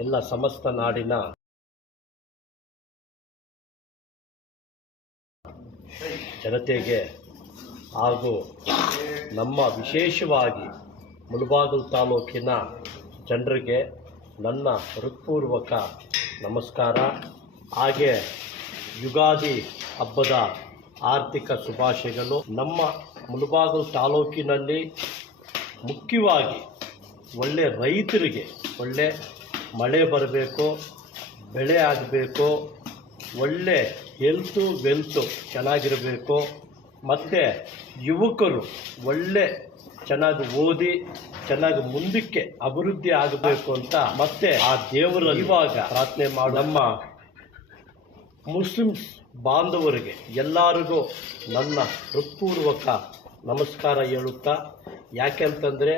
ಎಲ್ಲ ಸಮಸ್ತ ನಾಡಿನ ಜನತೆಗೆ ಹಾಗೂ ನಮ್ಮ ವಿಶೇಷವಾಗಿ ಮುಳಬಾಗಿಲು ತಾಲೂಕಿನ ಜನರಿಗೆ ನನ್ನ ಹೃತ್ಪೂರ್ವಕ ನಮಸ್ಕಾರ. ಹಾಗೆ ಯುಗಾದಿ ಹಬ್ಬದ ಆರ್ಥಿಕ ಶುಭಾಶಯಗಳು. ನಮ್ಮ ಮುಳಬಾಗಿಲು ತಾಲೂಕಿನಲ್ಲಿ ಮುಖ್ಯವಾಗಿ ಒಳ್ಳೆ ರೈತರಿಗೆ ಒಳ್ಳೆ ಮಳೆ ಬರಬೇಕು, ಬೆಳೆ ಆಗಬೇಕು, ಒಳ್ಳೆ ಹೆಲ್ತು ವೆಲ್ತು ಚೆನ್ನಾಗಿರಬೇಕು, ಮತ್ತು ಯುವಕರು ಒಳ್ಳೆ ಚೆನ್ನಾಗಿ ಓದಿ ಚೆನ್ನಾಗಿ ಮುಂದಕ್ಕೆ ಅಭಿವೃದ್ಧಿ ಆಗಬೇಕು ಅಂತ ಮತ್ತೆ ಆ ದೇವರ ಇವಾಗ ಪ್ರಾರ್ಥನೆ ಮಾಡಿ ನಮ್ಮ ಮುಸ್ಲಿಮ್ಸ್ ಬಾಂಧವರಿಗೆ ಎಲ್ಲರಿಗೂ ನನ್ನ ಹೃತ್ಪೂರ್ವಕ ನಮಸ್ಕಾರ ಹೇಳುತ್ತಾ, ಯಾಕೆಂತಂದರೆ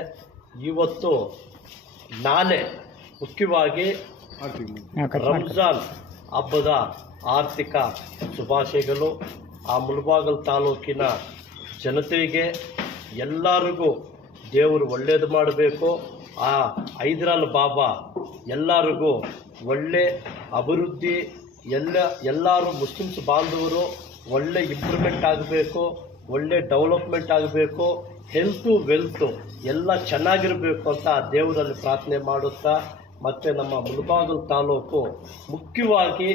ಇವತ್ತು ನಾಳೆ ಮುಖ್ಯವಾಗಿ ರಂಜಾನ್ ಹಬ್ಬದ ಆರ್ಥಿಕ ಶುಭಾಶಯಗಳು. ಆ ಮುಳಬಾಗಿಲು ತಾಲೂಕಿನ ಜನತೆಗೆ ಎಲ್ಲರಿಗೂ ದೇವರು ಒಳ್ಳೆಯದು ಮಾಡಬೇಕು. ಆ ಹೈದರಾಲ್ ಬಾಬಾ ಎಲ್ಲರಿಗೂ ಒಳ್ಳೆ ಅಭಿವೃದ್ಧಿ, ಎಲ್ಲರೂ ಮುಸ್ಲಿಮ್ಸ್ ಬಾಂಧವರು ಒಳ್ಳೆ ಇಂಪ್ರೂವ್ಮೆಂಟ್ ಆಗಬೇಕು, ಒಳ್ಳೆ ಡೆವಲಪ್ಮೆಂಟ್ ಆಗಬೇಕು, ಹೆಲ್ತು ವೆಲ್ತು ಎಲ್ಲ ಚೆನ್ನಾಗಿರಬೇಕು ಅಂತ ದೇವರಲ್ಲಿ ಪ್ರಾರ್ಥನೆ ಮಾಡುತ್ತಾ, ಮತ್ತು ನಮ್ಮ ಮುಳಬಾಗಿಲು ತಾಲೂಕು ಮುಖ್ಯವಾಗಿ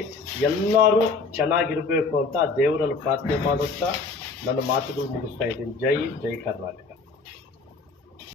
ಎಲ್ಲರೂ ಚೆನ್ನಾಗಿರಬೇಕು ಅಂತ ದೇವರಲ್ಲಿ ಪ್ರಾರ್ಥನೆ ಮಾಡುತ್ತಾ ನನ್ನ ಮಾತುಗಳು ಮುಗಿಸ್ತಾ ಇದ್ದೀನಿ. ಜೈ ಕರ್ನಾಟಕ.